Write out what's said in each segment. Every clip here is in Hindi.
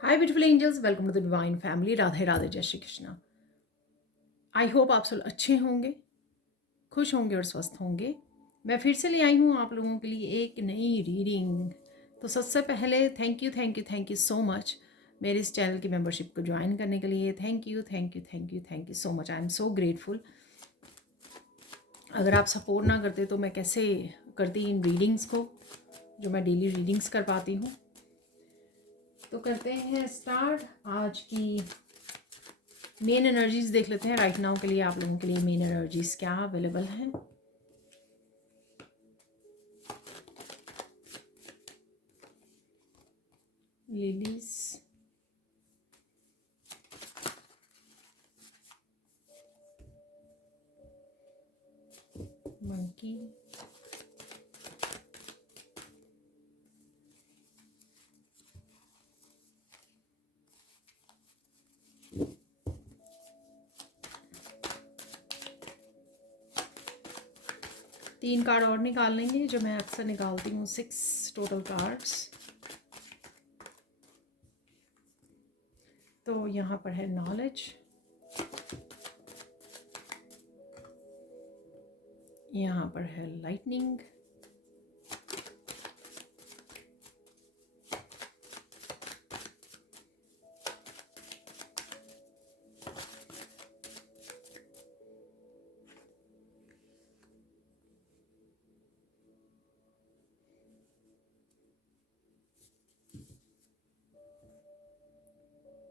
Hi beautiful angels, welcome to the divine family. Radhe Radhe, जय श्री कृष्णा। आई होप आप सब अच्छे होंगे, खुश होंगे और स्वस्थ होंगे। मैं फिर से ले आई हूँ आप लोगों के लिए एक नई रीडिंग। तो सबसे पहले थैंक यू सो मच मेरे इस चैनल की मेंबरशिप को ज्वाइन करने के लिए। Thank you so much. I am so grateful. अगर आप सपोर्ट ना करते तो मैं कैसे करती इन रीडिंग्स को, जो मैं डेली रीडिंग्स कर पाती हूँ। तो करते हैं स्टार्ट। आज की मेन एनर्जीज देख लेते हैं राइट नाउ के लिए। आप लोगों के लिए मेन एनर्जीज क्या अवेलेबल हैं। लिलीज, मंकी, तीन कार्ड और निकाल लेंगे जो मैं अक्सर निकालती हूँ। 6 टोटल कार्ड्स। तो यहाँ पर है नॉलेज, यहाँ पर है लाइटनिंग,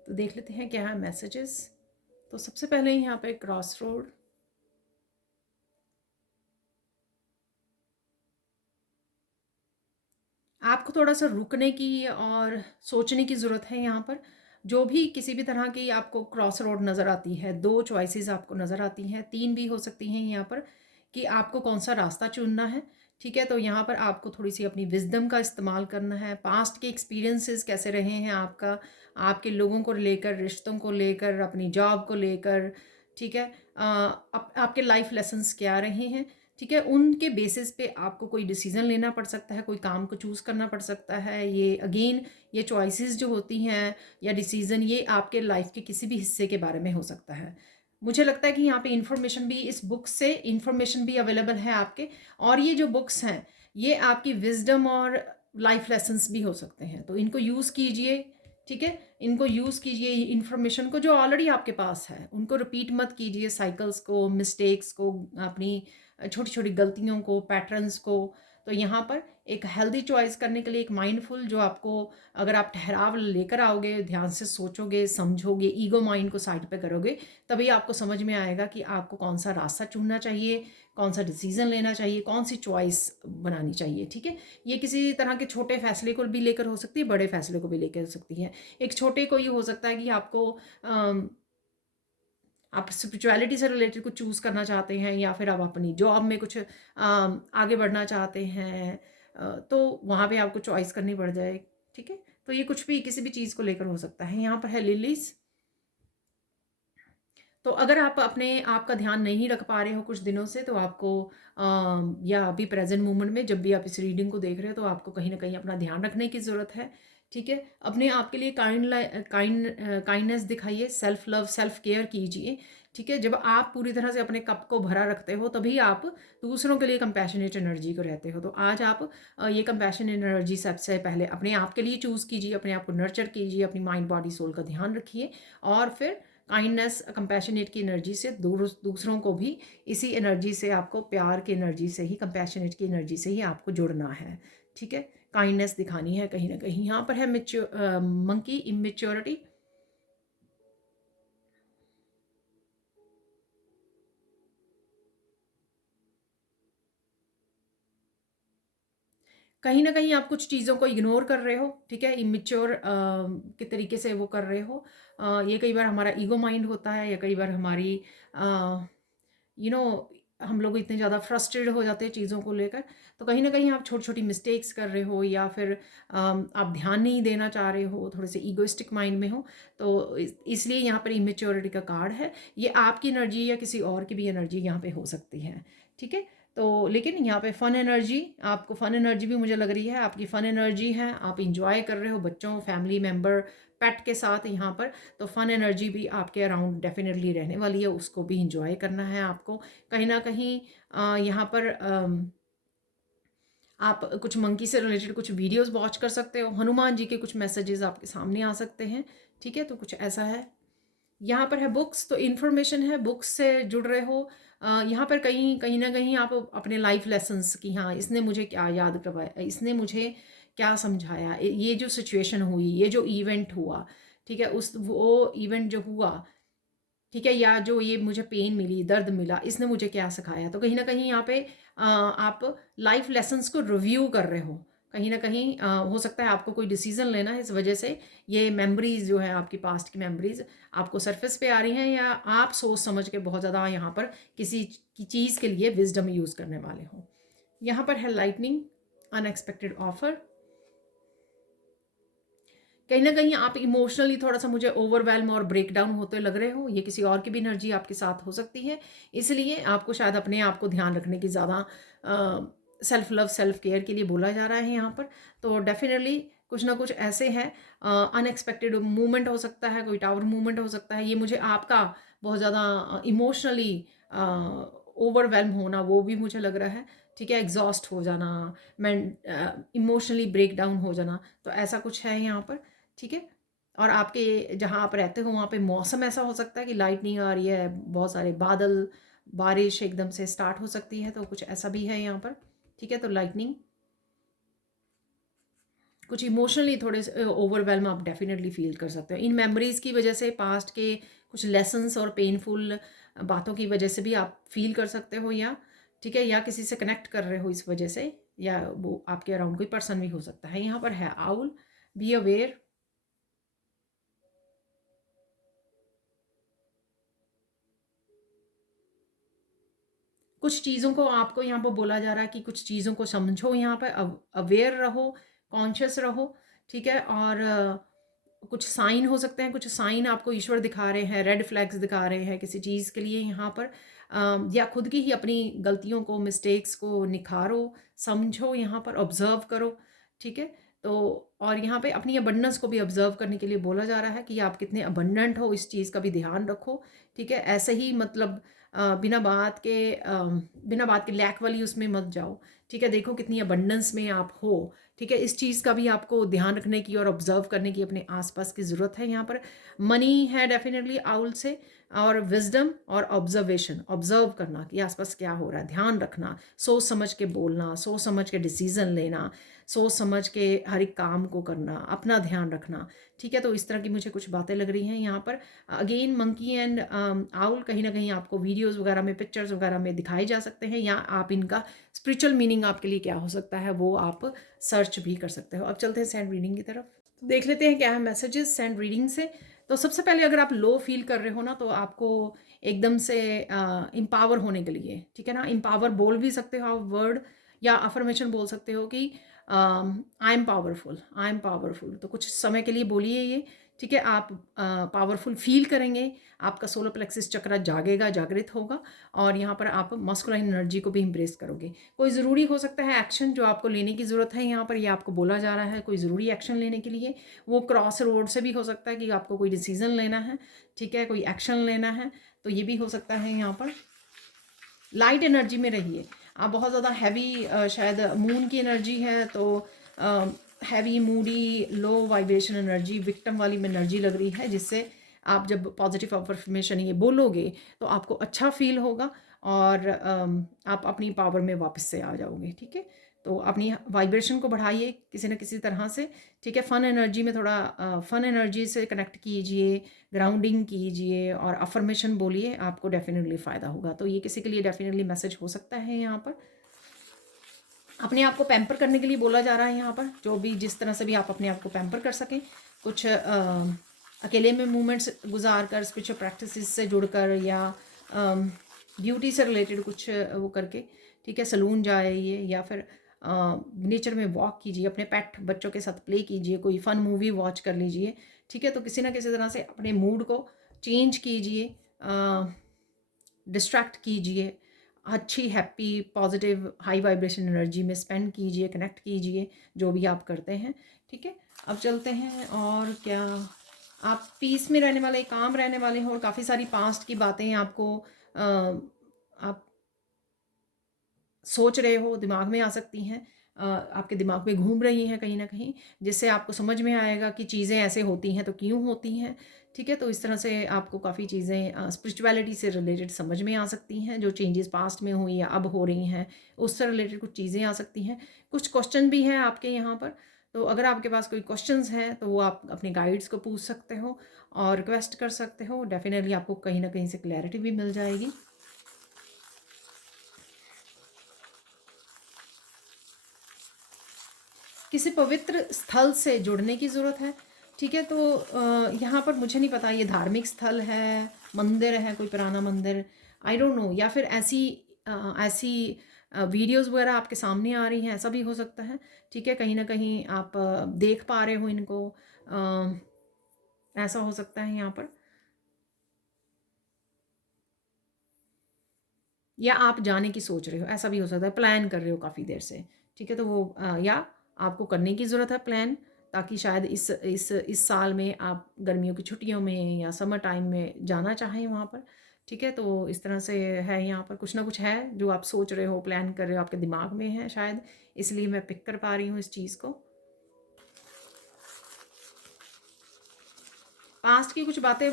तो देख लेते हैं क्या है मैसेजेस। तो सबसे पहले यहाँ पे क्रॉस रोड, आपको थोड़ा सा रुकने की और सोचने की ज़रूरत है। यहाँ पर जो भी किसी भी तरह की आपको क्रॉस रोड नज़र आती है, 2 चॉइसेस आपको नज़र आती हैं, 3 भी हो सकती हैं यहाँ पर, कि आपको कौन सा रास्ता चुनना है। ठीक है, तो यहाँ पर आपको थोड़ी सी अपनी विजडम का इस्तेमाल करना है। पास्ट के एक्सपीरियंसेस कैसे रहे हैं आपका, आपके लोगों को लेकर, रिश्तों को लेकर, अपनी जॉब को लेकर। ठीक है, आपके लाइफ लेसन्स क्या रहे हैं। ठीक है, उनके बेसिस पे आपको कोई डिसीज़न लेना पड़ सकता है, कोई काम को चूज़ करना पड़ सकता है। ये अगेन, ये चॉइसेस जो होती हैं या डिसीज़न, ये आपके लाइफ के किसी भी हिस्से के बारे में हो सकता है। मुझे लगता है कि यहाँ पे इंफॉर्मेशन भी, इस बुक से इंफॉर्मेशन भी अवेलेबल है आपके। और ये जो बुक्स हैं ये आपकी विजडम और लाइफ लेसन्स भी हो सकते हैं, तो इनको यूज़ कीजिए। ठीक है, इनको यूज़ कीजिए, इन्फॉर्मेशन को जो ऑलरेडी आपके पास है उनको रिपीट मत कीजिए, साइकिल्स को, मिस्टेक्स को, अपनी छोटी छोटी गलतियों को, पैटर्न्स को। तो यहाँ पर एक हेल्दी चॉइस करने के लिए एक माइंडफुल, जो आपको, अगर आप ठहराव लेकर आओगे, ध्यान से सोचोगे, समझोगे, ईगो माइंड को साइड पे करोगे, तभी आपको समझ में आएगा कि आपको कौन सा रास्ता चुनना चाहिए, कौन सा डिसीजन लेना चाहिए, कौन सी चॉइस बनानी चाहिए। ठीक है, ये किसी तरह के छोटे फैसले को भी लेकर हो सकती है, बड़े फैसले को भी लेकर हो सकती है। एक छोटे को ये हो सकता है कि आपको आप स्पिरिचुअलिटी से रिलेटेड कुछ चूज़ करना चाहते हैं, या फिर आप अपनी जॉब में कुछ आगे बढ़ना चाहते हैं, तो वहाँ पे आपको चॉइस करनी पड़ जाए। ठीक है, तो ये कुछ भी, किसी भी चीज़ को लेकर हो सकता है। यहाँ पर है लिलीज। तो अगर आप अपने आप का ध्यान नहीं रख पा रहे हो कुछ दिनों से, तो आपको या अभी प्रेजेंट मोमेंट में जब भी आप इस रीडिंग को देख रहे हो, तो आपको कहीं ना कहीं अपना ध्यान रखने की ज़रूरत है। ठीक है, अपने आप के लिए काइंडनेस दिखाइए, सेल्फ लव, सेल्फ केयर कीजिए। ठीक है, जब आप पूरी तरह से अपने कप को भरा रखते हो, तभी आप दूसरों के लिए कंपैशनेट एनर्जी को रहते हो। तो आज आप ये कंपैशनेट एनर्जी सबसे पहले अपने आप के लिए चूज़ कीजिए, अपने आप को नर्चर कीजिए, अपनी माइंड बॉडी सोल का ध्यान रखिए। और फिर काइंडनेस, कंपैशनेट की एनर्जी से दूसरों को भी इसी एनर्जी से, आपको प्यार की एनर्जी से ही, कंपैशनेट की एनर्जी से ही आपको जुड़ना है। ठीक है, काइंडनेस दिखानी है कहीं ना कहीं। यहाँ पर है मंकी, इमेच्योरिटी। कहीं ना कहीं आप कुछ चीज़ों को इग्नोर कर रहे हो। ठीक है, इमेच्योर के तरीके से वो कर रहे हो। ये कई बार हमारा ईगो माइंड होता है, या कई बार हमारी यू नो हम लोग इतने ज़्यादा फ्रस्ट्रेटेड हो जाते हैं चीज़ों को लेकर। तो कहीं ना कहीं आप छोटी छोटी मिस्टेक्स कर रहे हो, या फिर आप ध्यान नहीं देना चाह रहे हो, थोड़े से ईगोइस्टिक माइंड में हो। तो इसलिए यहाँ पर इमेच्योरिटी का कार्ड है। ये आपकी एनर्जी या किसी और की भी एनर्जी यहाँ पे हो सकती है। ठीक है, तो लेकिन यहाँ पे फ़न एनर्जी, आपको फ़न एनर्जी भी मुझे लग रही है, आपकी फ़न एनर्जी है, आप इंजॉय कर रहे हो, बच्चों, फैमिली मेम्बर, पेट के साथ यहाँ पर, तो फन एनर्जी भी आपके अराउंड डेफिनेटली रहने वाली है, उसको भी इंजॉय करना है आपको। कहीं ना कहीं यहाँ पर आप कुछ मंकी से रिलेटेड कुछ वीडियोस वॉच कर सकते हो, हनुमान जी के कुछ मैसेजेस आपके सामने आ सकते हैं, ठीक है। तो कुछ ऐसा है। यहाँ पर है बुक्स, तो इन्फॉर्मेशन है, बुक्स से जुड़ रहे हो। यहाँ पर कहीं कहीं ना कहीं आप अपने लाइफ लेसन्स की, हाँ इसने मुझे क्या याद करवाया, इसने मुझे क्या समझाया, ये जो सिचुएशन हुई, ये जो इवेंट हुआ, ठीक है, उस वो इवेंट जो हुआ, ठीक है, या जो ये मुझे पेन मिली, दर्द मिला, इसने मुझे क्या सिखाया। तो कहीं ना कहीं यहाँ पे आप लाइफ लेसन्स को रिव्यू कर रहे हो। कहीं ना कहीं हो सकता है आपको कोई डिसीजन लेना है, इस वजह से ये मेमोरीज जो है आपकी पास्ट की मेमोरीज आपको सरफेस पे आ रही हैं, या आप सोच समझ के बहुत ज़्यादा यहाँ पर किसी की चीज़ के लिए विजडम यूज़ करने वाले हो। यहाँ पर है लाइटनिंग, अनएक्सपेक्टेड ऑफर। कहीं ना कहीं आप इमोशनली थोड़ा सा मुझे ओवरवेल्म और ब्रेक डाउन होते लग रहे हो, ये किसी और की भी एनर्जी आपके साथ हो सकती है, इसलिए आपको शायद अपने आप को ध्यान रखने की ज़्यादा सेल्फ लव सेल्फ केयर के लिए बोला जा रहा है यहाँ पर। तो डेफिनेटली कुछ ना कुछ ऐसे है, अनएक्सपेक्टेड मूवमेंट हो सकता है, कोई टावर मूवमेंट हो सकता है, ये मुझे आपका बहुत ज़्यादा इमोशनली ओवरवेल्म होना वो भी मुझे लग रहा है, ठीक है, एग्जॉस्ट हो जाना, मैं इमोशनली ब्रेक डाउन हो जाना, तो ऐसा कुछ है यहाँ पर, ठीक है। और आपके जहाँ आप रहते हो वहाँ पे मौसम ऐसा हो सकता है कि लाइट नहीं आ रही है, बहुत सारे बादल, बारिश एकदम से स्टार्ट हो सकती है, तो कुछ ऐसा भी है यहाँ पर, ठीक है। तो लाइटनिंग, कुछ इमोशनली थोड़े ओवरवेलम आप डेफिनेटली फील कर सकते हो इन मेमोरीज की वजह से, पास्ट के कुछ लेसन्स और पेनफुल बातों की वजह से भी आप फील कर सकते हो, या ठीक है, या किसी से कनेक्ट कर रहे हो इस वजह से, या वो आपके अराउंड कोई पर्सन भी हो सकता है। यहाँ पर है आउल, बी अवेयर। कुछ चीज़ों को आपको यहाँ पर बोला जा रहा है कि कुछ चीज़ों को समझो, यहाँ पर अवेयर रहो, कॉन्शियस रहो, ठीक है। और कुछ साइन हो सकते हैं, कुछ साइन आपको ईश्वर दिखा रहे हैं, रेड फ्लैग्स दिखा रहे हैं किसी चीज़ के लिए यहाँ पर, या खुद की ही अपनी गलतियों को, मिस्टेक्स को निखारो, समझो, यहाँ पर ऑब्जर्व करो, ठीक है। तो और यहाँ पे अपनी अबंडेंस को भी ऑब्जर्व करने के लिए बोला जा रहा है कि आप कितने अबंडेंट हो, इस चीज़ का भी ध्यान रखो, ठीक है। ऐसे ही मतलब बिना बात के लैक वाली उसमें मत जाओ, ठीक है। देखो कितनी अबंडेंस में आप हो, ठीक है। इस चीज़ का भी आपको ध्यान रखने की और ऑब्जर्व करने की अपने आसपास की ज़रूरत है। यहाँ पर मनी है डेफिनेटली आउल से, और विजडम और ऑब्जर्वेशन, ऑब्जर्व करना कि आसपास क्या हो रहा है, ध्यान रखना, सोच समझ के बोलना, सोच समझ के डिसीजन लेना, सोच समझ के हर एक काम को करना, अपना ध्यान रखना, ठीक है। तो इस तरह की मुझे कुछ बातें लग रही हैं यहाँ पर। अगेन मंकी एंड आउल कहीं ना कहीं आपको वीडियोज़ वगैरह में, पिक्चर्स वगैरह में दिखाए जा सकते हैं, या आप इनका स्पिरिचुअल मीनिंग आपके लिए क्या हो सकता है वो आप सर्च भी कर सकते हो। अब चलते हैं सेंड रीडिंग की तरफ, तो देख लेते हैं क्या है मैसेजेस सेंड रीडिंग से। तो सबसे पहले अगर आप लो फील कर रहे हो ना, तो आपको एकदम से एम्पावर होने के लिए, ठीक है ना, एम्पावर बोल भी सकते हो आप वर्ड, या अफर्मेशन बोल सकते हो कि I am powerful, I am powerful. तो कुछ समय के लिए बोलिए ये, ठीक है। आप पावरफुल फील करेंगे, आपका सोलर प्लेक्सिस चक्र जागेगा, जागृत होगा, और यहाँ पर आप मस्कुलाइन एनर्जी को भी इम्प्रेस करोगे। कोई ज़रूरी हो सकता है एक्शन जो आपको लेने की ज़रूरत है, यहाँ पर ये आपको बोला जा रहा है कोई ज़रूरी एक्शन लेने के लिए, वो क्रॉस रोड से भी हो सकता है कि आपको कोई डिसीज़न लेना है, ठीक है, कोई एक्शन लेना है, तो ये भी हो सकता है। यहाँ पर लाइट एनर्जी में रहिए, आप बहुत ज़्यादा हैवी, शायद मून की एनर्जी है, तो heavy Moody low vibration energy, victim वाली में एनर्जी लग रही है, जिससे आप जब पॉजिटिव अफर्मेशन ये बोलोगे तो आपको अच्छा फील होगा, और आप अपनी पावर में वापस से आ जाओगे, ठीक है। तो अपनी वाइब्रेशन को बढ़ाइए किसी न किसी तरह से, ठीक है। फन एनर्जी में थोड़ा फन एनर्जी से कनेक्ट कीजिए, ग्राउंडिंग कीजिए, और अफर्मेशन बोलिए, आपको डेफिनेटली फ़ायदा होगा। तो ये किसी के लिए डेफिनेटली मैसेज हो सकता है। यहाँ पर अपने आप को पैम्पर करने के लिए बोला जा रहा है, यहाँ पर जो भी जिस तरह से भी आप अपने आप को पैम्पर कर सकें, कुछ अकेले में मूवमेंट्स गुजार कर, स्पिरिचुअल प्रैक्टिसेस से जुड़कर, या ब्यूटी से रिलेटेड कुछ वो करके, ठीक है, सलून जाइए, या फिर नेचर में वॉक कीजिए, अपने पेट बच्चों के साथ प्ले कीजिए, कोई फ़न मूवी वॉच कर लीजिए, ठीक है। तो किसी ना किसी तरह से अपने मूड को चेंज कीजिए, डिस्ट्रैक्ट कीजिए, अच्छी happy positive high vibration energy में स्पेंड कीजिए, कनेक्ट कीजिए जो भी आप करते हैं, ठीक है। अब चलते हैं और क्या आप पीस में रहने वाले, काम रहने वाले हैं और काफ़ी सारी पास्ट की बातें आपको आप सोच रहे हो, दिमाग में आ सकती हैं, आपके दिमाग में घूम रही हैं कहीं न कहीं, जिससे आपको समझ में आएगा कि चीज़ें ऐसे होती हैं तो क्यों होती हैं, ठीक है? तो इस तरह से आपको काफ़ी चीज़ें स्पिरिचुअलिटी से रिलेटेड समझ में आ सकती हैं, जो चेंजेस पास्ट में हुई या अब हो रही हैं, उससे रिलेटेड कुछ चीज़ें आ सकती हैं। कुछ क्वेश्चन भी हैं आपके यहाँ पर, तो अगर आपके पास कोई क्वेश्चंस हैं, तो वो आप अपने गाइड्स को पूछ सकते हो और रिक्वेस्ट कर सकते हो। डेफ़िनिटली आपको कहीं न कहीं से क्लैरिटी भी मिल जाएगी। किसी पवित्र स्थल से जुड़ने की ज़रूरत है, ठीक है? तो यहाँ पर मुझे नहीं पता ये धार्मिक स्थल है, मंदिर है, कोई पुराना मंदिर, आई डोंट नो, या फिर ऐसी वीडियोज़ वगैरह आपके सामने आ रही हैं, ऐसा भी हो सकता है, ठीक है? कहीं न कहीं आप देख पा रहे हो इनको, ऐसा हो सकता है यहाँ पर। या आप जाने की सोच रहे हो, ऐसा भी हो सकता है, प्लान कर रहे हो काफ़ी देर से, ठीक है? तो वो या आपको करने की ज़रूरत है प्लान, ताकि शायद इस साल में आप गर्मियों की छुट्टियों में या समर टाइम में जाना चाहें वहाँ पर, ठीक है? तो इस तरह से है, यहाँ पर कुछ ना कुछ है जो आप सोच रहे हो, प्लान कर रहे हो, आपके दिमाग में है शायद, इसलिए मैं पिक कर पा रही हूँ इस चीज़ को। पास्ट की कुछ बातें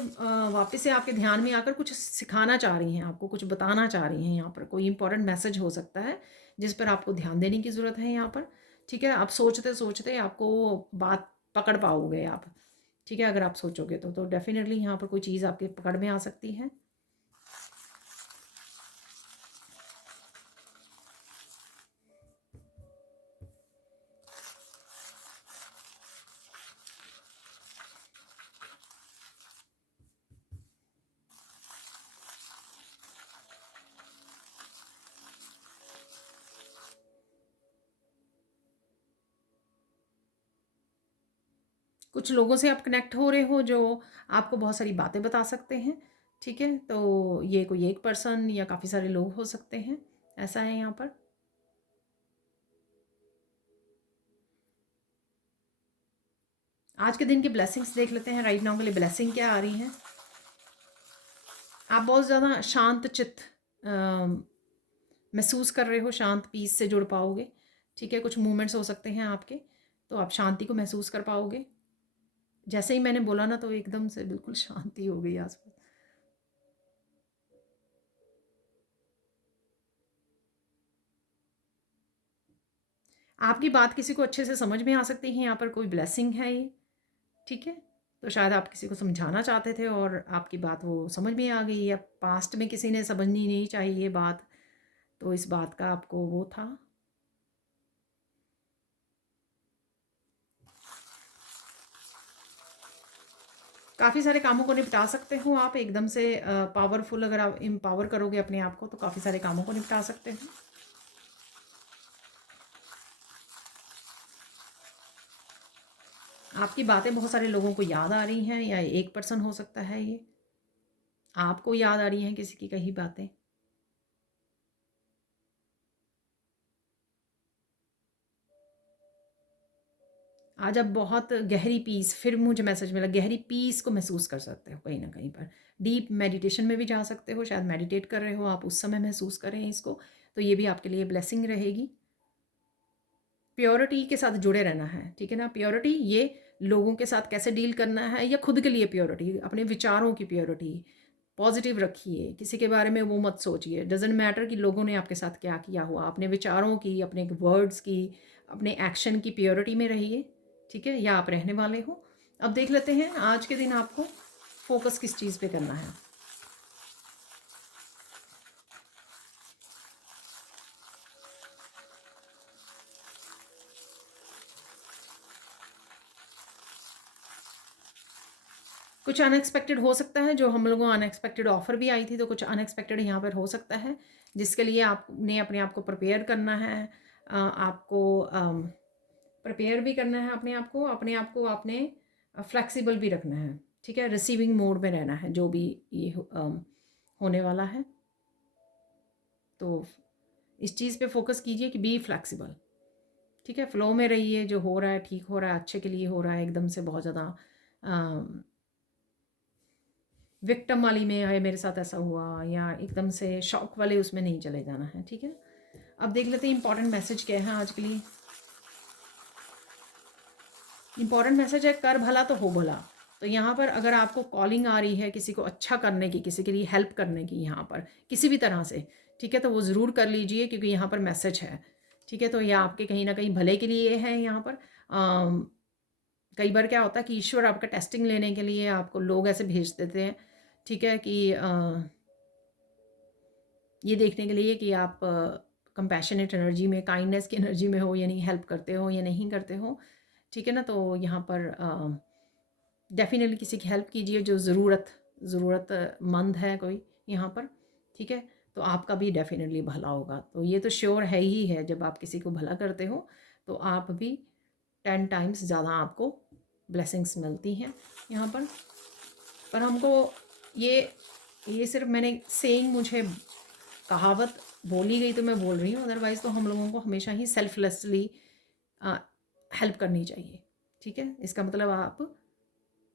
वापस से आपके ध्यान में आकर कुछ सिखाना चाह रही हैं, आपको कुछ बताना चाह रही हैं, यहाँ पर कोई इंपॉर्टेंट मैसेज हो सकता है जिस पर आपको ध्यान देने की ज़रूरत है यहाँ पर, ठीक है? आप सोचते सोचते आपको बात पकड़ पाओगे आप, ठीक है? अगर आप सोचोगे तो डेफिनेटली यहाँ पर कोई चीज़ आपके पकड़ में आ सकती है। कुछ लोगों से आप कनेक्ट हो रहे हो जो आपको बहुत सारी बातें बता सकते हैं, ठीक है? तो ये कोई एक पर्सन या काफ़ी सारे लोग हो सकते हैं, ऐसा है यहाँ पर। आज के दिन की ब्लेसिंग्स देख लेते हैं, राइट नाउ के लिए ब्लेसिंग क्या आ रही हैं। आप बहुत ज़्यादा शांत चित्त महसूस कर रहे हो, शांत पीस से जुड़ पाओगे, ठीक है? कुछ मूवमेंट्स हो सकते हैं आपके, तो आप शांति को महसूस कर पाओगे। जैसे ही मैंने बोला ना, तो एकदम से बिल्कुल शांति हो गई आसपास। आपकी बात किसी को अच्छे से समझ में आ सकती है, यहाँ पर कोई ब्लेसिंग है ये, ठीक है? तो शायद आप किसी को समझाना चाहते थे और आपकी बात वो समझ में आ गई, या पास्ट में किसी ने समझनी नहीं चाहिए ये बात, तो इस बात का आपको वो था। काफ़ी सारे कामों को निपटा सकते हो आप एकदम से, पावरफुल अगर आप एम्पावर करोगे अपने आप को, तो काफ़ी सारे कामों को निपटा सकते हो। आपकी बातें बहुत सारे लोगों को याद आ रही हैं, या एक पर्सन हो सकता है ये, आपको याद आ रही हैं किसी की कही बातें। आज आप बहुत गहरी पीस, फिर मुझे मैसेज मिला, गहरी पीस को महसूस कर सकते हो कहीं ना कहीं पर। डीप मेडिटेशन में भी जा सकते हो, शायद मेडिटेट कर रहे हो आप, उस समय महसूस करें इसको, तो ये भी आपके लिए ब्लेसिंग रहेगी। प्योरिटी के साथ जुड़े रहना है, ठीक है ना? प्योरिटी, ये लोगों के साथ कैसे डील करना है, या खुद के लिए प्योरिटी, अपने विचारों की प्योरिटी, पॉजिटिव रखिए, किसी के बारे में वो मत सोचिए, डजेंट मैटर कि लोगों ने आपके साथ क्या किया हुआ, अपने विचारों की, अपने वर्ड्स की, अपने एक्शन की प्योरिटी में रहिए, ठीक है? या आप रहने वाले हो। अब देख लेते हैं आज के दिन आपको फोकस किस चीज़ पे करना है। कुछ अनएक्सपेक्टेड हो सकता है, जो हम लोगों को अनएक्सपेक्टेड ऑफ़र भी आई थी, तो कुछ अनएक्सपेक्टेड यहाँ पर हो सकता है, जिसके लिए आपने अपने आप को प्रिपेयर करना है। आपको प्रिपेयर भी करना है अपने आप को आपने फ्लेक्सिबल भी रखना है, ठीक है? रिसीविंग मोड में रहना है, जो भी ये होने वाला है। तो इस चीज़ पे फोकस कीजिए कि बी फ्लेक्सिबल, ठीक है? फ्लो में रहिए, जो हो रहा है ठीक हो रहा है, अच्छे के लिए हो रहा है, एकदम से बहुत ज़्यादा विक्टिम वाली में है मेरे साथ ऐसा हुआ, या एकदम से शॉक वाले उसमें नहीं चले जाना है, ठीक है। अब देख लेते हैं इंपॉर्टेंट मैसेज क्या है आज के लिए। इंपॉर्टेंट मैसेज है कर भला तो हो भला। तो यहाँ पर अगर आपको कॉलिंग आ रही है किसी को अच्छा करने की, किसी के लिए हेल्प करने की, यहाँ पर किसी भी तरह से, ठीक है, तो वो ज़रूर कर लीजिए, क्योंकि यहाँ पर मैसेज है, ठीक है। तो यह आपके कहीं ना कहीं भले के लिए है। यहाँ पर कई बार क्या होता है कि ईश्वर आपका टेस्टिंग लेने के लिए आपको लोग ऐसे भेज देते हैं, ठीक है, कि ये देखने के लिए कि आप कंपैशनेट एनर्जी में, काइंडनेस की एनर्जी में हो या नहीं, हेल्प करते हो या नहीं करते हो, ठीक है ना। तो यहाँ पर डेफिनेटली किसी की हेल्प कीजिए जो ज़रूरतमंद है कोई यहाँ पर, ठीक है। तो आपका भी डेफिनेटली भला होगा। तो ये तो श्योर है ही है, जब आप किसी को भला करते हो तो आप भी 10 टाइम्स ज़्यादा आपको ब्लेसिंग्स मिलती हैं यहाँ पर हमको ये सिर्फ मैंने सेइंग, मुझे कहावत बोली गई तो मैं बोल रही हूँ, अदरवाइज़ तो हम लोगों को हमेशा ही सेल्फलेसली हेल्प करनी चाहिए, ठीक है। इसका मतलब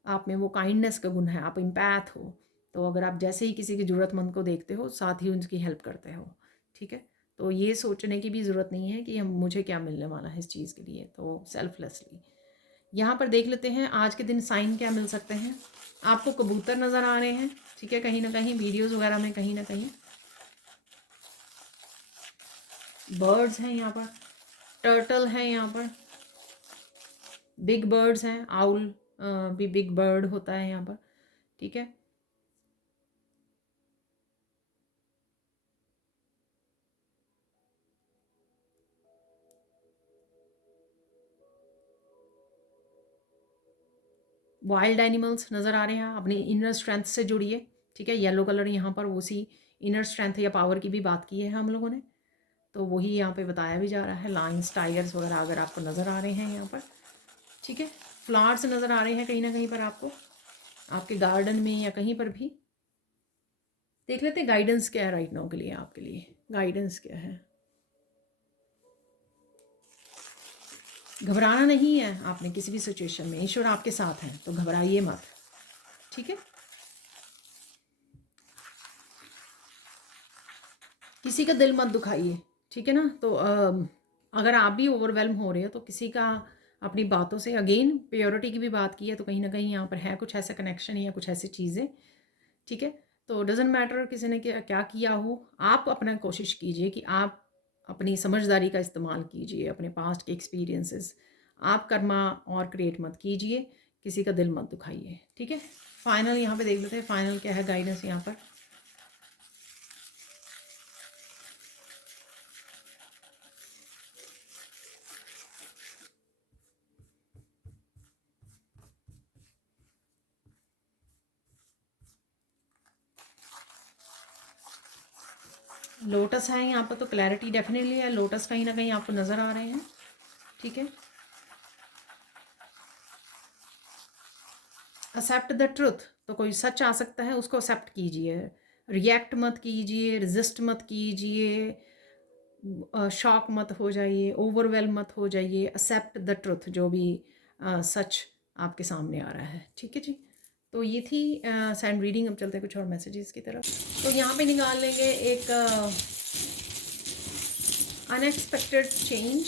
आप में वो काइंडनेस का गुण है, आप एम्पैथ हो। तो अगर आप जैसे ही किसी की ज़रूरतमंद को देखते हो, साथ ही उनकी हेल्प करते हो, ठीक है। तो ये सोचने की भी ज़रूरत नहीं है कि हम मुझे क्या मिलने वाला है इस चीज़ के लिए, तो सेल्फलेसली। यहाँ पर देख लेते हैं आज के दिन साइन क्या मिल सकते हैं। आपको कबूतर नज़र आ रहे हैं, ठीक है, कहीं ना कहीं वीडियोज़ वगैरह में, कहीं ना कहीं बर्ड्स हैं यहाँ पर, टर्टल हैं यहाँ पर, बिग बर्ड्स हैं, आउल भी बिग बर्ड होता है यहाँ पर, ठीक है। वाइल्ड एनिमल्स नज़र आ रहे हैं, अपनी इनर स्ट्रेंथ से जुड़िए, ठीक है। येलो कलर यहाँ पर उसी इनर स्ट्रेंथ या पावर की भी बात की है हम लोगों ने, तो वही यहाँ पे बताया भी जा रहा है। लाइन्स, टाइगर्स वगैरह अगर आपको नज़र आ रहे हैं यहाँ पर, ठीक है। फ्लावर्स नज़र आ रहे हैं कहीं ना कहीं पर आपको, आपके गार्डन में या कहीं पर भी। देख लेते हैं गाइडेंस क्या है राइट नाउ के लिए, आपके लिए गाइडेंस क्या है। घबराना नहीं है आपने किसी भी सिचुएशन में, ईश्वर आपके साथ है, तो घबराइए मत, ठीक है। किसी का दिल मत दुखाइए, ठीक है ना। तो अगर आप भी ओवरवेलम हो रहे हो तो किसी का अपनी बातों से, अगेन प्योरिटी की भी बात की है, तो कहीं ना कहीं यहाँ पर है कुछ ऐसा कनेक्शन या कुछ ऐसी चीज़ें, ठीक है। तो डजेंट मैटर किसी ने क्या किया हो, आप अपना कोशिश कीजिए कि आप अपनी समझदारी का इस्तेमाल कीजिए, अपने पास्ट के एक्सपीरियंसेस, आप कर्मा और क्रिएट मत कीजिए, किसी का दिल मत दुखाइए, ठीक है। फाइनल यहाँ पे देख लेते हैं, फाइनल क्या है गाइडेंस यहाँ पर। लोटस है यहाँ पर, तो क्लैरिटी डेफिनेटली है, लोटस कहीं ना कहीं आपको नज़र आ रहे हैं, ठीक है। एक्सेप्ट द ट्रुथ, तो कोई सच आ सकता है, उसको एक्सेप्ट कीजिए, रिएक्ट मत कीजिए, रेजिस्ट मत कीजिए, शॉक मत हो जाइए, ओवरवेलम मत हो जाइए, एक्सेप्ट द ट्रुथ, जो भी सच आपके सामने आ रहा है, ठीक है जी। तो ये थी सैंड रीडिंग। अब चलते हैं कुछ और मैसेजेस की तरफ। तो यहाँ पे निकाल लेंगे एक अनएक्सपेक्टेड चेंज,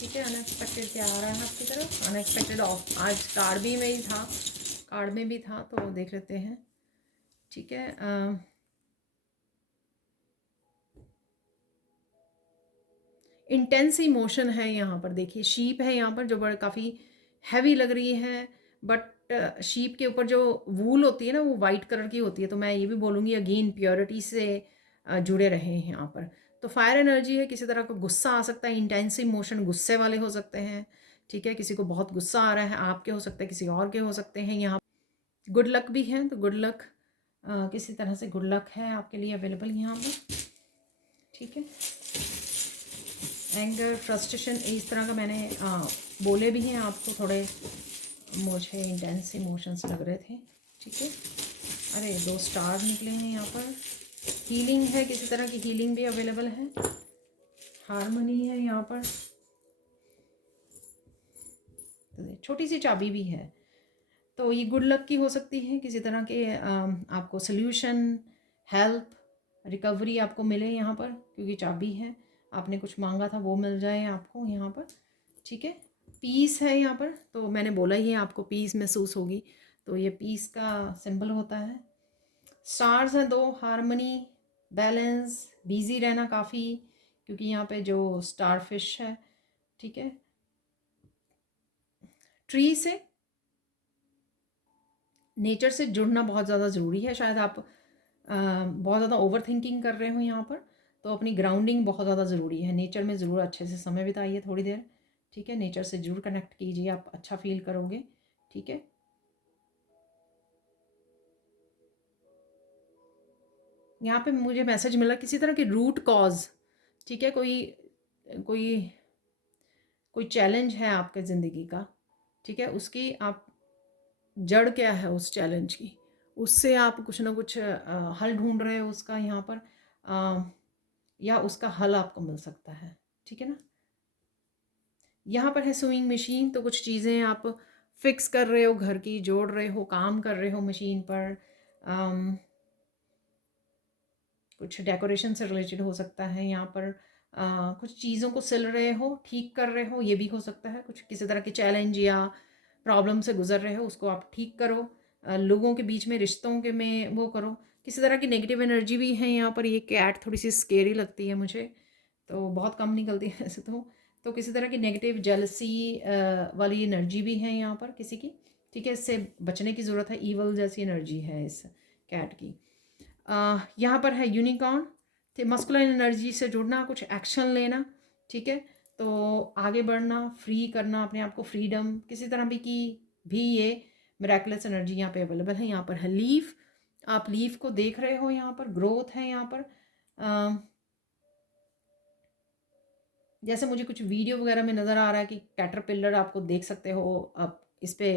ठीक है। अनएक्सपेक्टेड क्या आ रहा है आपकी तरफ, अनएक्सपेक्टेड ऑफ, आज कार्ड भी में ही था, कार्ड में भी था, तो देख लेते हैं, ठीक है। इंटेंस इमोशन है यहाँ पर, देखिए शीप है यहाँ पर जो बड़ा काफ़ी हैवी लग रही है, बट शीप के ऊपर जो वूल होती है ना, वो वाइट कलर की होती है। तो मैं ये भी बोलूँगी अगेन प्योरिटी से जुड़े रहे हैं यहाँ पर। तो फायर एनर्जी है, किसी तरह का गुस्सा आ सकता है, इंटेंस इमोशन गुस्से वाले हो सकते हैं, ठीक है। किसी को बहुत गुस्सा आ रहा है, आपके हो सकता है, किसी और के हो सकते हैं। यहाँ गुड लक भी है, तो गुड लक किसी तरह से गुड लक है आपके लिए अवेलेबल यहाँ पर, ठीक है। एंगर, फ्रस्ट्रेशन, इस तरह का मैंने बोले भी हैं आपको, थोड़े मुझे इंटेंस इमोशंस लग रहे थे, ठीक है। अरे 2 स्टार निकले हैं यहाँ पर। हीलिंग है, किसी तरह की हीलिंग भी अवेलेबल है। हारमोनी है यहाँ पर, छोटी सी चाबी भी है। तो ये गुड लक की हो सकती है, किसी तरह के आपको सल्यूशन, हेल्प, रिकवरी आपको मिले यहाँ पर, क्योंकि चाबी है, आपने कुछ मांगा था वो मिल जाए आपको यहाँ पर, ठीक है। पीस है यहाँ पर, तो मैंने बोला ही है आपको पीस महसूस होगी, तो ये पीस का सिंबल होता है। स्टार्स हैं 2, हार्मनी, बैलेंस, बिजी रहना काफ़ी, क्योंकि यहाँ पे जो स्टार फिश है, ठीक है। ट्री से, नेचर से जुड़ना बहुत ज़्यादा ज़रूरी है। शायद आप बहुत ज़्यादा ओवर थिंकिंग कर रहे हो यहाँ पर, तो अपनी ग्राउंडिंग बहुत ज़्यादा ज़रूरी है। नेचर में ज़रूर अच्छे से समय बिताइए थोड़ी देर, ठीक है। नेचर से ज़रूर कनेक्ट कीजिए, आप अच्छा फील करोगे, ठीक है। यहाँ पे मुझे मैसेज मिला किसी तरह की रूट कॉज, ठीक है। कोई कोई कोई चैलेंज है आपके ज़िंदगी का, ठीक है। उसकी आप जड़ क्या है उस चैलेंज की, उससे आप कुछ ना कुछ हल ढूंढ रहे हो उसका यहाँ पर, या उसका हल आपको मिल सकता है, ठीक है ना। यहाँ पर है सुइंग मशीन, तो कुछ चीज़ें आप फिक्स कर रहे हो घर की, जोड़ रहे हो, काम कर रहे हो मशीन पर। कुछ डेकोरेशन से रिलेटेड हो सकता है यहाँ पर। कुछ चीज़ों को सिल रहे हो, ठीक कर रहे हो, ये भी हो सकता है। कुछ किसी तरह के चैलेंज या प्रॉब्लम से गुजर रहे हो, उसको आप ठीक करो। लोगों के बीच में, रिश्तों के में वो करो। किसी तरह की नेगेटिव एनर्जी भी है यहाँ पर। ये कैट थोड़ी सी स्केरी लगती है मुझे, तो बहुत कम निकलती है ऐसे तो किसी तरह की नेगेटिव जेलसी वाली एनर्जी भी है यहाँ पर किसी की, ठीक है। इससे बचने की ज़रूरत है, ईवल जैसी एनर्जी है इस कैट की। यहाँ पर है यूनिकॉर्न, तो मस्कुलिन एनर्जी से जुड़ना, कुछ एक्शन लेना, ठीक है। तो आगे बढ़ना, फ्री करना अपने आप को, फ्रीडम किसी तरह भी ये मिरेकुलस एनर्जी यहाँ पे अवेलेबल है। यहाँ पर है लीफ, आप लीफ को देख रहे हो, यहाँ पर ग्रोथ है। यहाँ पर जैसे मुझे कुछ वीडियो वगैरह में नज़र आ रहा है कि कैटरपिलर आपको देख सकते हो आप इस पे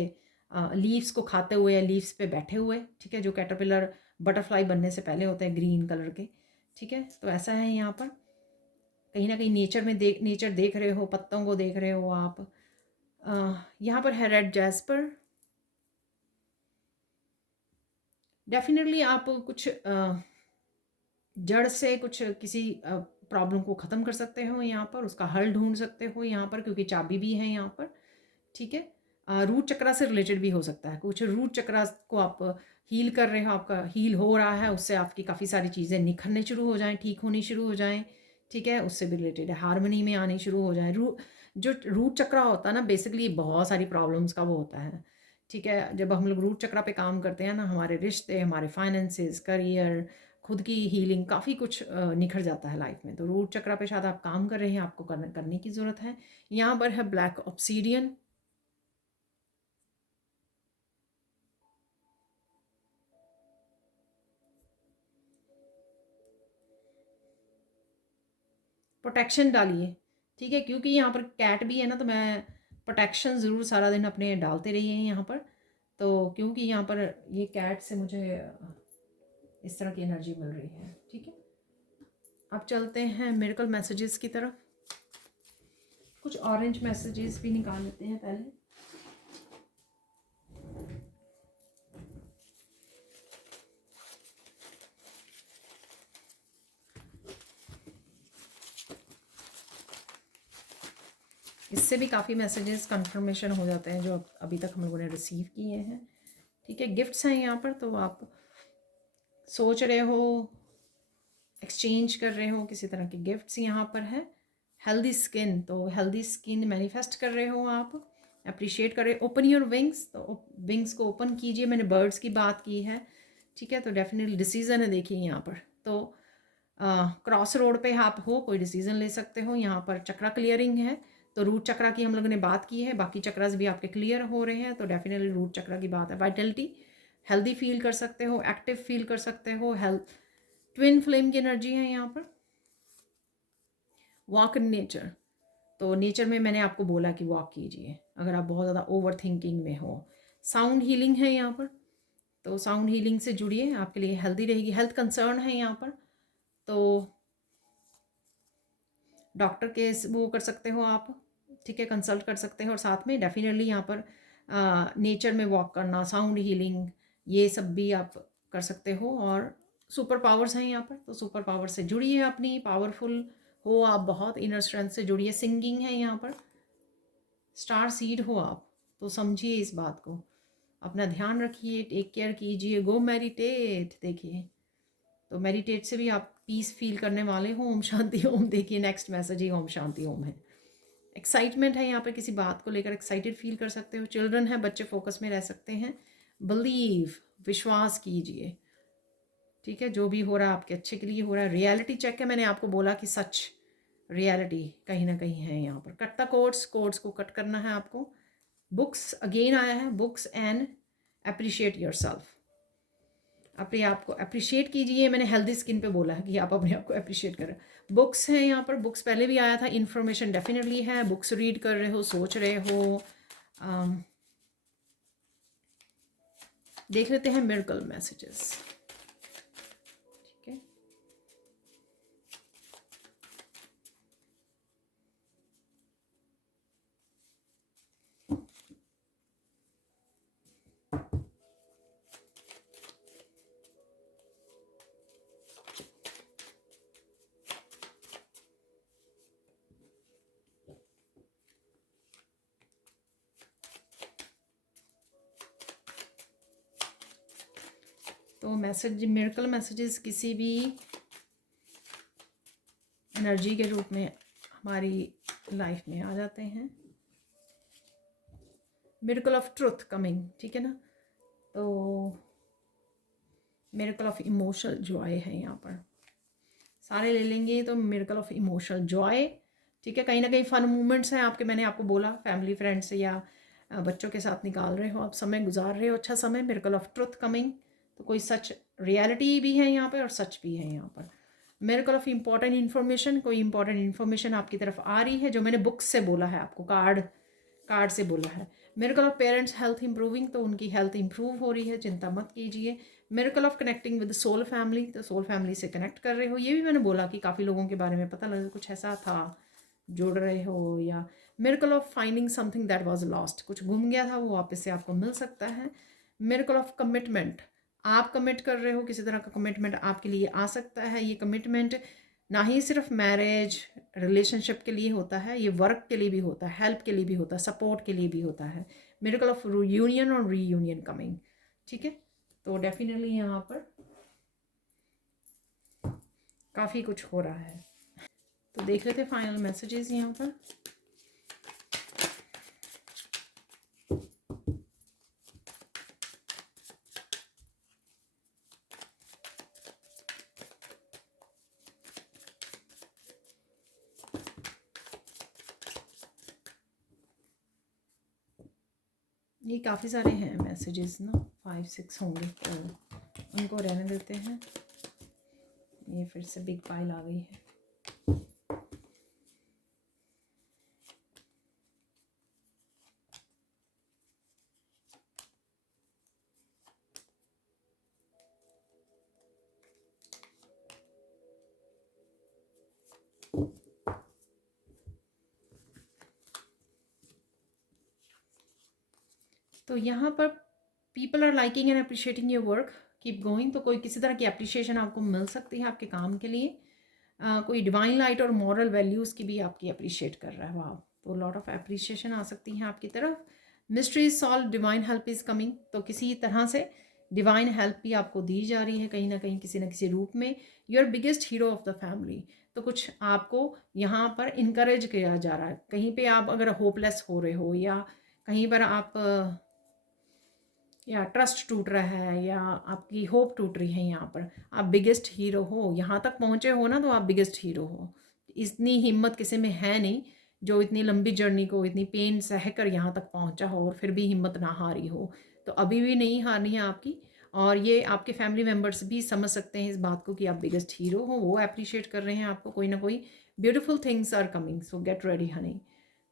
लीव्स को खाते हुए या लीव्स पे बैठे हुए, ठीक है। जो कैटरपिलर बटरफ्लाई बनने से पहले होते हैं, ग्रीन कलर के, ठीक है। तो ऐसा है यहाँ पर, कहीं ना कहीं नेचर देख रहे हो, पत्तों को देख रहे हो आप। यहाँ पर है रेड जैस्पर। डेफिनेटली आप कुछ जड़ से कुछ किसी प्रॉब्लम को ख़त्म कर सकते हो यहाँ पर, उसका हल ढूंढ सकते हो यहाँ पर, क्योंकि चाबी भी है यहाँ पर, ठीक है। रूट चक्रा से रिलेटेड भी हो सकता है, कुछ रूट चक्रा को आप हील कर रहे हो, आपका हील हो रहा है, उससे आपकी काफ़ी सारी चीज़ें निखरने शुरू हो जाएं, ठीक होनी शुरू हो जाएं, ठीक है। उससे भी रिलेटेड है, हारमोनी में आनी शुरू हो जाए। जो रूट चक्रा होता है ना, बेसिकली बहुत सारी प्रॉब्लम्स का वो होता है, ठीक है। जब हम लोग रूट चक्रा पे काम करते हैं ना, हमारे रिश्ते, हमारे फाइनेंसेस, करियर, खुद की हीलिंग, काफ़ी कुछ निखर जाता है लाइफ में। तो रूट चक्रा पे शायद आप काम कर रहे हैं, आपको करने की ज़रूरत है। यहाँ पर है ब्लैक ऑब्सीडियन, प्रोटेक्शन डालिए, ठीक है। क्योंकि यहाँ पर कैट भी है ना, तो मैं प्रोटेक्शन ज़रूर सारा दिन अपने डालते रहिए यहाँ पर। तो क्योंकि यहाँ पर ये कैट से मुझे इस तरह की एनर्जी मिल रही है, ठीक है। अब चलते हैं मिरेकल मैसेजेस की तरफ। कुछ ऑरेंज मैसेजेस भी निकाल लेते हैं पहले। इससे भी काफ़ी मैसेजेस कंफर्मेशन हो जाते हैं जो अभी तक हम लोगों ने रिसीव किए हैं, ठीक है। गिफ्ट्स हैं यहाँ पर, तो आप सोच रहे हो, एक्सचेंज कर रहे हो किसी तरह के गिफ्ट्स यहाँ पर है। हेल्दी स्किन, तो हेल्दी स्किन मैनिफेस्ट कर रहे हो आप, अप्रिशिएट कर रहे हो। ओपन योर विंग्स, तो विंग्स को ओपन कीजिए, मैंने बर्ड्स की बात की है, ठीक है। तो डेफिनेटली डिसीज़न है, देखिए यहाँ पर तो क्रॉस रोड पे आप हो, कोई डिसीज़न ले सकते हो। यहाँ पर चक्रा क्लियरिंग है, तो रूट चक्रा की हम लोगों ने बात की है, बाकी चक्रास भी आपके क्लियर हो रहे हैं, तो डेफिनेटली रूट चक्रा की बात है। वाइटलिटी, हेल्दी फील कर सकते हो, एक्टिव फील कर सकते हो। हेल्थ, ट्विन फ्लेम की एनर्जी है यहाँ पर। वॉक इन नेचर, तो नेचर में मैंने आपको बोला कि वॉक कीजिए अगर आप बहुत ज़्यादा ओवर थिंकिंग में हो। साउंड हीलिंग है यहाँ पर, तो साउंड हीलिंग से जुड़िए, आपके लिए हेल्दी रहेगी। हेल्थ कंसर्न है यहाँ पर, तो डॉक्टर के वो कर सकते हो आप, ठीक है, कंसल्ट कर सकते हो। और साथ में डेफिनेटली यहाँ पर नेचर में वॉक करना, साउंड हीलिंग, ये सब भी आप कर सकते हो। और सुपर पावर्स हैं यहाँ पर, तो सुपर पावर से जुड़िए, अपनी पावरफुल हो आप, बहुत इनर स्ट्रेंथ से जुड़िए। सिंगिंग है यहाँ पर, स्टार सीड हो आप, तो समझिए इस बात को, अपना ध्यान रखिए, टेक केयर कीजिए, गो मेडिटेट। देखिए, तो मेडिटेट से भी आप पीस फील करने वाले हो। ओम शांति ओम, देखिए नेक्स्ट मैसेज ही ओम शांति ओम है। एक्साइटमेंट है यहाँ पर, किसी बात को लेकर एक्साइटेड फील कर सकते हो। चिल्ड्रन है, बच्चे फोकस में रह सकते हैं। बिलीव, विश्वास कीजिए, ठीक है, जो भी हो रहा है आपके अच्छे के लिए हो रहा है। रियलिटी चेक है, मैंने आपको बोला कि सच रियलिटी कहीं ना कहीं है यहाँ पर। कट द कोड्स, कोड्स को कट करना है आपको। बुक्स अगेन आया है, books and appreciate your self, अपने आप को अप्रिशिएट कीजिए। मैंने हेल्दी स्किन पे बोला है कि आप अपने आप को अप्रिशिएट करें। बुक्स हैं यहाँ पर, बुक्स पहले भी आया था, इन्फॉर्मेशन डेफिनेटली है। बुक्स रीड कर रहे हो, सोच रहे हो। देख लेते हैं मिरेकल मैसेजेस, ठीक है। तो मैसेज, मिरेकल मैसेजेस किसी भी एनर्जी के रूप में हमारी लाइफ में आ जाते हैं। मिरेकल ऑफ ट्रुथ कमिंग, ठीक है ना। तो मिरेकल ऑफ इमोशनल जॉय है यहाँ पर, सारे ले लेंगे तो मिरेकल ऑफ इमोशनल जॉय, ठीक है। कहीं ना कहीं फन मोमेंट्स हैं आपके, मैंने आपको बोला फैमिली फ्रेंड्स या बच्चों के साथ निकाल रहे हो आप, समय गुजार रहे हो, अच्छा समय। मिरेकल ऑफ ट्रुथ कमिंग, तो कोई सच रियलिटी भी है यहाँ पे और सच भी है यहाँ पर। मिरेकल ऑफ इम्पॉर्टेंट इन्फॉर्मेशन, कोई इंपॉर्टेंट इन्फॉर्मेशन आपकी तरफ आ रही है, जो मैंने बुक्स से बोला है आपको, कार्ड से बोला है। Miracle of parents health improving, तो उनकी हेल्थ इंप्रूव हो रही है, चिंता मत कीजिए। Miracle of connecting with soul family, तो सोल फैमिली से कनेक्ट कर रहे हो, ये भी मैंने बोला कि काफ़ी लोगों के बारे में पता लगा, कुछ ऐसा था, जुड़ रहे हो। या miracle of finding something that was lost, कुछ गुम गया था वो वापस से आपको मिल सकता है। मिरेकल ऑफ कमिटमेंट, आप कमिट कर रहे हो, किसी तरह का कमिटमेंट आपके लिए आ सकता है। ये कमिटमेंट ना ही सिर्फ मैरिज रिलेशनशिप के लिए होता है, ये वर्क के लिए भी होता है, हेल्प के लिए भी होता है, सपोर्ट के लिए भी होता है। मिरेकल ऑफ यूनियन और रीयूनियन कमिंग, ठीक है। तो डेफिनेटली यहाँ पर काफ़ी कुछ हो रहा है। तो देख लेते हैं फाइनल मैसेजेस यहाँ पर। ये काफ़ी सारे हैं मैसेजेस ना, 5-6 होंगे, तो उनको रहने देते हैं। ये फिर से बिग पाइल आ गई है। तो यहाँ पर people are liking and appreciating your work, keep going, तो कोई किसी तरह की अप्रिशिएशन आपको मिल सकती है आपके काम के लिए। कोई डिवाइन लाइट और मॉरल वैल्यूज़ की भी आपकी अप्रिशिएट कर रहा है, वाह। तो लॉट ऑफ अप्रिशिएशन आ सकती है आपकी तरफ। Mystery solve, divine help is coming, तो किसी तरह से डिवाइन हेल्प भी आपको दी जा रही है कहीं ना कहीं, किसी न किसी रूप में। Your biggest hero of the family, तो कुछ आपको यहाँ पर इनकरेज किया जा रहा है। कहीं पे आप अगर होपलेस हो रहे हो, या कहीं पर आप या ट्रस्ट टूट रहा है, या आपकी होप टूट रही है, यहाँ पर आप बिगेस्ट हीरो हो, यहाँ तक पहुँचे हो ना, तो आप बिगेस्ट हीरो हो। इतनी हिम्मत किसी में है नहीं जो इतनी लंबी जर्नी को, इतनी पेन सह कर यहाँ तक पहुँचा हो और फिर भी हिम्मत ना हारी हो। तो अभी भी नहीं हारनी है आपकी। और ये आपके फैमिली मेम्बर्स भी समझ सकते हैं इस बात को कि आप बिगेस्ट हीरो हो, वो अप्रिशिएट कर रहे हैं आपको। कोई ना कोई beautiful things are coming, so get ready honey,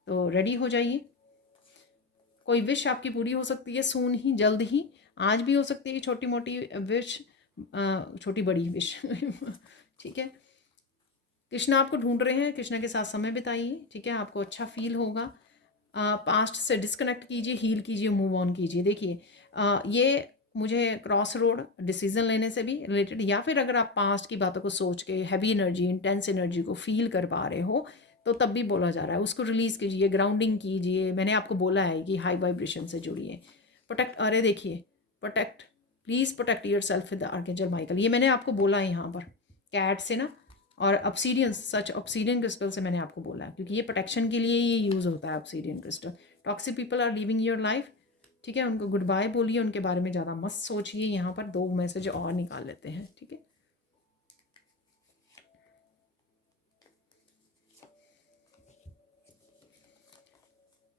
तो रेडी हो जाइए। कोई विश आपकी पूरी हो सकती है सून ही, जल्द ही। आज भी हो सकती है छोटी मोटी विश, छोटी बड़ी विश ठीक है। कृष्णा आपको ढूंढ रहे हैं, कृष्णा के साथ समय बिताइए, ठीक है, आपको अच्छा फील होगा। पास्ट से डिस्कनेक्ट कीजिए, हील कीजिए, मूव ऑन कीजिए। देखिए ये मुझे क्रॉस रोड डिसीजन लेने से भी रिलेटेड, या फिर अगर आप पास्ट की बातों को सोच के हैवी एनर्जी, इंटेंस एनर्जी को फील कर पा रहे हो, तो तब भी बोला जा रहा है उसको रिलीज़ कीजिए, ग्राउंडिंग कीजिए। मैंने आपको बोला है कि हाई वाइब्रेशन से जुड़िए, प्रोटेक्ट। अरे देखिए, protect, please protect your self with the archangel Michael, ये मैंने आपको बोला है यहाँ पर कैट से ना, और ऑब्सीडियन, सच ऑब्सीडियन क्रिस्टल से मैंने आपको बोला है, क्योंकि ये प्रोटेक्शन के लिए ये यूज़ होता है obsidian crystal. Toxic people are living your life, ठीक है, उनको गुड बाय बोलिए, उनके बारे में ज़्यादा मत सोचिए। यहाँ पर 2 मैसेज और निकाल लेते हैं, ठीक है।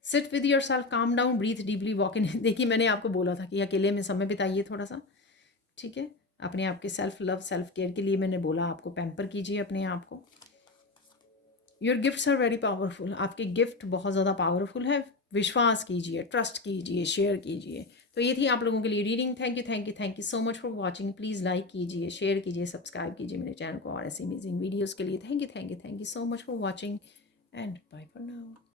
Sit with yourself, calm down, breathe deeply, walk in. देखिए मैंने आपको बोला था कि अकेले में समय बिताइए थोड़ा सा, ठीक है। अपने आप के सेल्फ लव, सेल्फ केयर के लिए मैंने बोला आपको पैम्पर कीजिए अपने आप को। Your gifts are very powerful, आपके गिफ्ट बहुत ज़्यादा पावरफुल है, विश्वास कीजिए, ट्रस्ट कीजिए, शेयर कीजिए। तो ये थी आप लोगों के लिए reading. Thank you, thank you, thank you so much for watching. Please like कीजिए, शेयर कीजिए, सब्सक्राइब कीजिए मेरे चैनल को और ऐसी अमेजिंग वीडियोज़ के लिए। Thank you, thank you, thank you so much for watching and bye for now.